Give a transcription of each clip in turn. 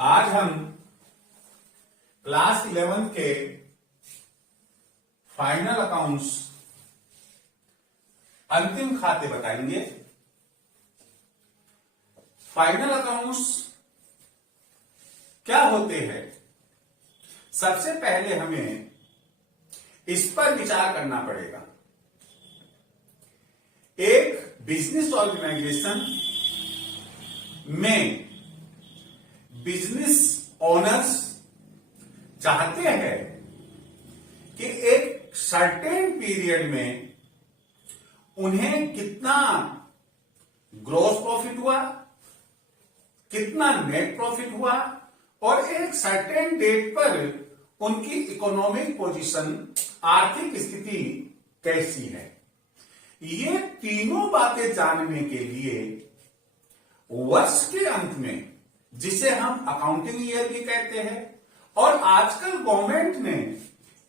आज हम क्लास 11 के फाइनल अकाउंट्स अंतिम खाते बताएंगे। फाइनल अकाउंट्स क्या होते हैं, सबसे पहले हमें इस पर विचार करना पड़ेगा। एक बिजनेस ऑर्गेनाइजेशन में बिजनेस ओनर्स चाहते हैं कि एक सर्टेन पीरियड में उन्हें कितना ग्रॉस प्रॉफिट हुआ, कितना नेट प्रॉफिट हुआ और एक सर्टेन डेट पर उनकी इकोनॉमिक पोजीशन, आर्थिक स्थिति कैसी है। ये तीनों बातें जानने के लिए वर्ष के अंत में, जिसे हम अकाउंटिंग ईयर भी कहते हैं, और आजकल गवर्नमेंट ने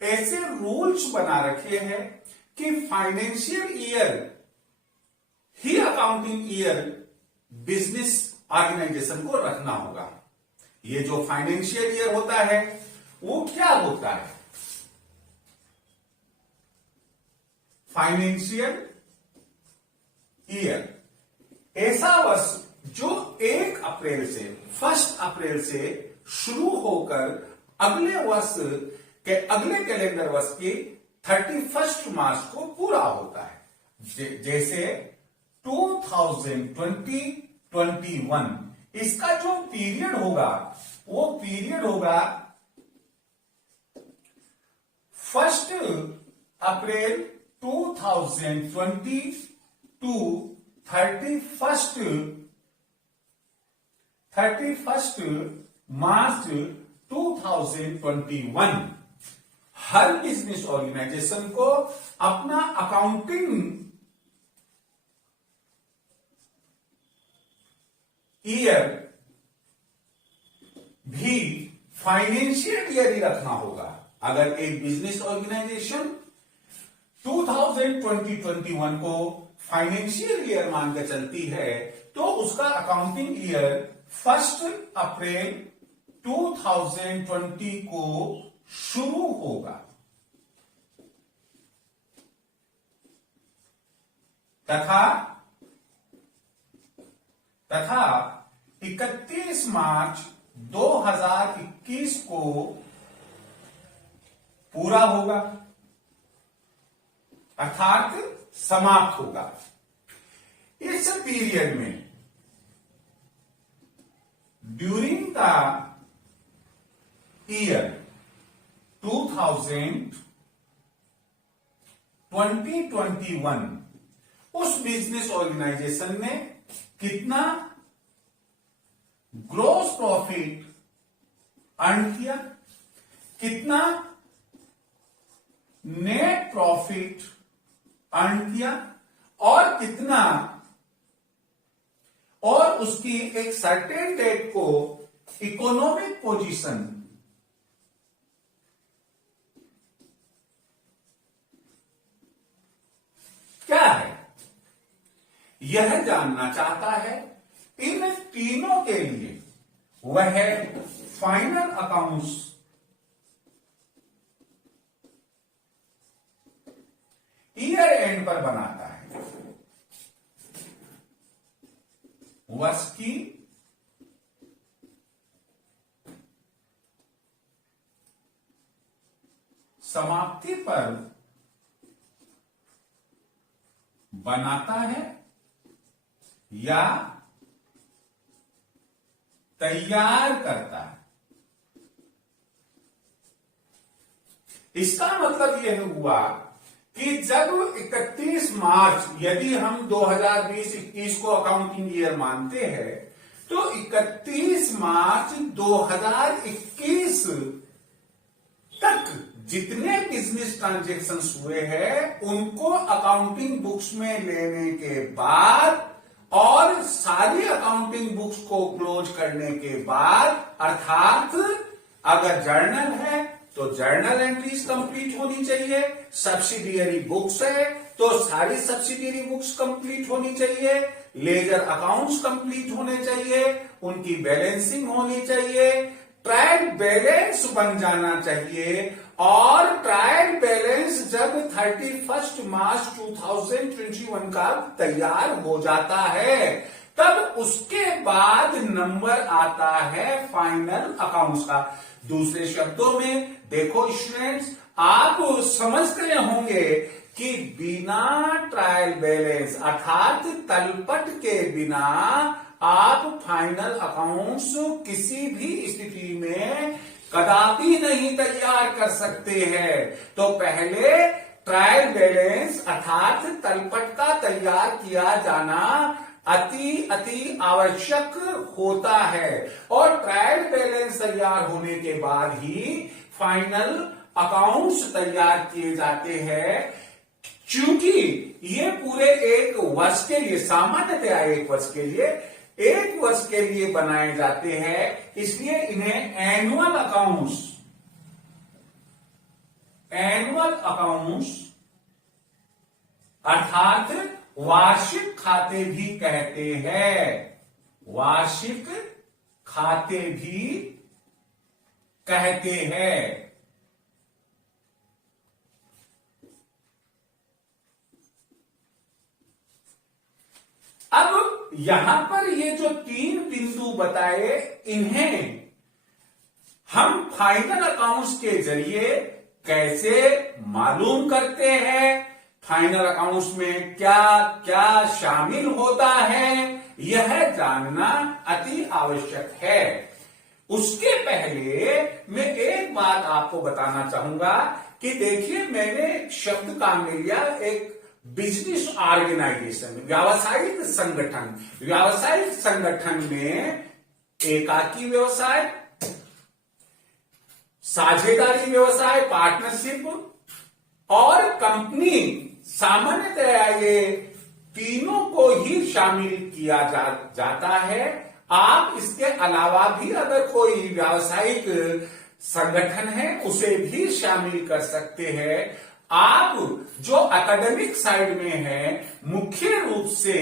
ऐसे रूल्स बना रखे हैं कि फाइनेंशियल ईयर ही अकाउंटिंग ईयर बिजनेस ऑर्गेनाइजेशन को रखना होगा। ये जो फाइनेंशियल ईयर होता है वो क्या होता है? फाइनेंशियल ईयर ऐसा वर्ष जो 1 अप्रैल से शुरू होकर अगले वर्ष के अगले कैलेंडर वर्ष की 31 मार्च को पूरा होता है। जैसे 2020-21 इसका जो पीरियड होगा वो पीरियड होगा 1 अप्रैल 2020 टू 31 मार्च 2021। हर बिजनेस ऑर्गेनाइजेशन को अपना अकाउंटिंग ईयर भी फाइनेंशियल ईयर ही रखना होगा। अगर एक बिजनेस ऑर्गेनाइजेशन 2020-21 को फाइनेंशियल ईयर मानकर चलती है तो उसका अकाउंटिंग ईयर 1 अप्रैल 2020 को शुरू होगा तथा 31 मार्च 2021 को पूरा होगा, अर्थात समाप्त होगा। इस पीरियड में ड्यूरिंग द ईयर 2021 उस बिजनेस ऑर्गेनाइजेशन ने कितना ग्रॉस प्रॉफिट अर्न किया, कितना नेट प्रॉफिट अर्न किया और कितना, और उसकी एक सर्टेन डेट को इकोनॉमिक पोजीशन क्या है, यह जानना चाहता है। इन तीनों के लिए वह फाइनल अकाउंट्स ईयर एंड पर बनाता है। वर्ष की समाप्ति पर बनाता है या तैयार करता है। इसका मतलब यह हुआ कि जब 31 मार्च, यदि हम 2020-21 को अकाउंटिंग ईयर मानते हैं तो 31 मार्च 2021 तक जितने बिजनेस ट्रांजैक्शंस हुए हैं उनको अकाउंटिंग बुक्स में लेने के बाद और सारी अकाउंटिंग बुक्स को क्लोज करने के बाद, अर्थात अगर जर्नल है तो जर्नल एंट्रीज कंप्लीट होनी चाहिए, सब्सिडियरी बुक्स है तो सारी सब्सिडियरी बुक्स कंप्लीट होनी चाहिए, लेजर अकाउंट्स कंप्लीट होने चाहिए, उनकी बैलेंसिंग होनी चाहिए, ट्रायल बैलेंस बन जाना चाहिए। और ट्रायल बैलेंस जब 31 मार्च 2021 का तैयार हो जाता है, तब उसके बाद नंबर आता है फाइनल अकाउंट्स का। दूसरे शब्दों में देखो स्टूडेंट्स, आप समझ गए होंगे कि बिना ट्रायल बैलेंस अर्थात तलपट के बिना आप फाइनल अकाउंट्स किसी भी स्थिति में कदापि नहीं तैयार कर सकते हैं। तो पहले ट्रायल बैलेंस अर्थात तलपट का तैयार किया जाना अति आवश्यक होता है। और ट्रायल बैलेंस तैयार होने के बाद ही फाइनल अकाउंट्स तैयार किए जाते हैं। क्योंकि ये पूरे एक वर्ष के लिए, सामान्यतया एक वर्ष के लिए बनाए जाते हैं, इसलिए इन्हें एनुअल अकाउंट्स अर्थात वार्षिक खाते भी कहते हैं। वार्षिक खाते भी कहते हैं। अब यहां पर ये जो 3 बिंदु बताए, इन्हें हम फाइनल अकाउंट्स के जरिए कैसे मालूम करते हैं, फाइनल अकाउंट्स में क्या क्या शामिल होता है, यह जानना अति आवश्यक है। उसके पहले मैं एक बात आपको बताना चाहूंगा कि देखिए, मैंने शब्द काम में लिया एक बिजनेस ऑर्गेनाइजेशन, व्यावसायिक संगठन में एकाकी व्यवसाय, साझेदारी व्यवसाय, पार्टनरशिप और कंपनी, सामान्यतया ये तीनों को ही शामिल किया जाता है। आप इसके अलावा भी अगर कोई व्यावसायिक संगठन है उसे भी शामिल कर सकते हैं। आप जो एकेडमिक साइड में है, मुख्य रूप से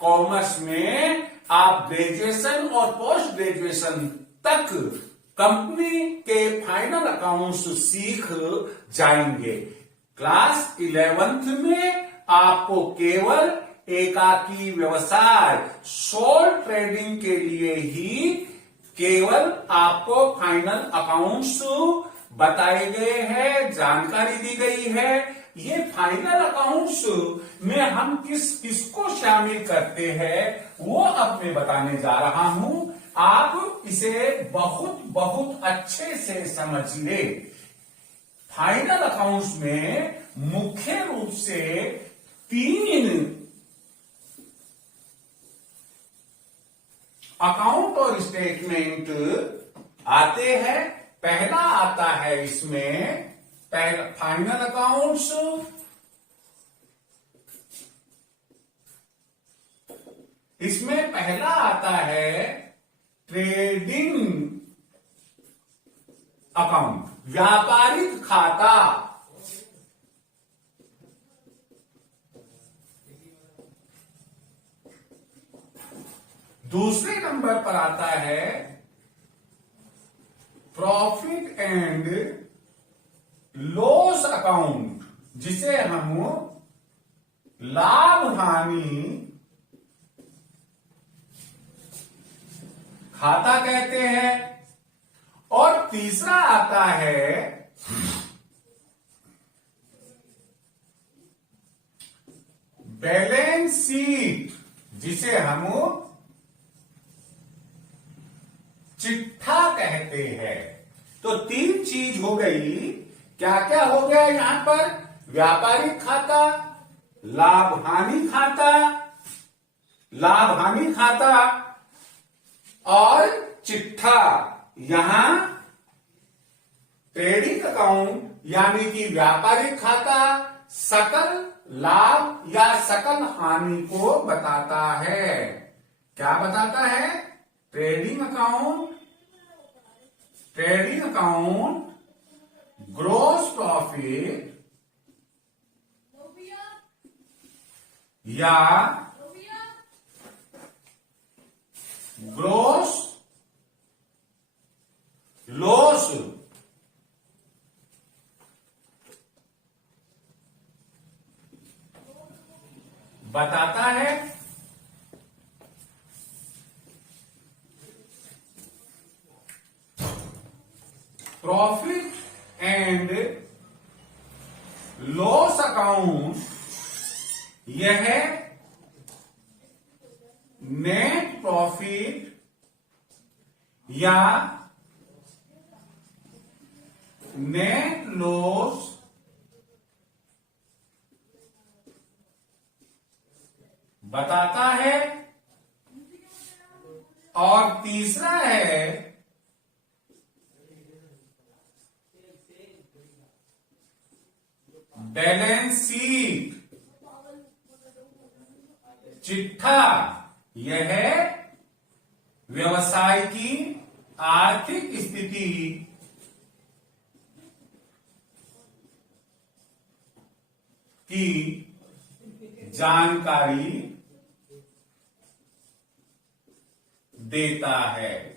कॉमर्स में आप ग्रेजुएशन और पोस्ट ग्रेजुएशन तक कंपनी के फाइनल अकाउंट्स सीख जाएंगे। क्लास 11th में आपको केवल एकाकी व्यवसाय, सोल ट्रेडिंग के लिए ही केवल आपको फाइनल अकाउंट्स बताए गए हैं, जानकारी दी गई है। ये फाइनल अकाउंट्स में हम किसको शामिल करते हैं वो अब मैं बताने जा रहा हूं। आप इसे बहुत अच्छे से समझ ले। फाइनल अकाउंट्स में मुख्य रूप से 3 अकाउंट और स्टेटमेंट आते हैं। पहला आता है इसमें फाइनल अकाउंट्स, इसमें पहला आता है ट्रेडिंग अकाउंट, व्यापारिक खाता। दूसरे नंबर पर आता है प्रॉफिट एंड लॉस अकाउंट, जिसे हम लाभ हानि खाता कहते हैं। और तीसरा आता है बैलेंस शीट, जिसे हम चिट्ठा कहते हैं। तो 3 चीज हो गई। क्या क्या हो गया यहां पर? व्यापारिक खाता, लाभ हानि खाता और चिट्ठा। यहां ट्रेडिंग अकाउंट यानी कि व्यापारिक खाता सकल लाभ या सकल हानि को बताता है। क्या बताता है? ट्रेडिंग अकाउंट ग्रॉस प्रॉफिट या ग्रोस लॉस बताता है। प्रॉफिट एंड लॉस अकाउंट यह नेट प्रॉफिट या नेट लॉस बताता है। और तीसरा है बैलेंस शीट चिट्ठा, यह व्यवसाय की आर्थिक स्थिति की जानकारी देता है।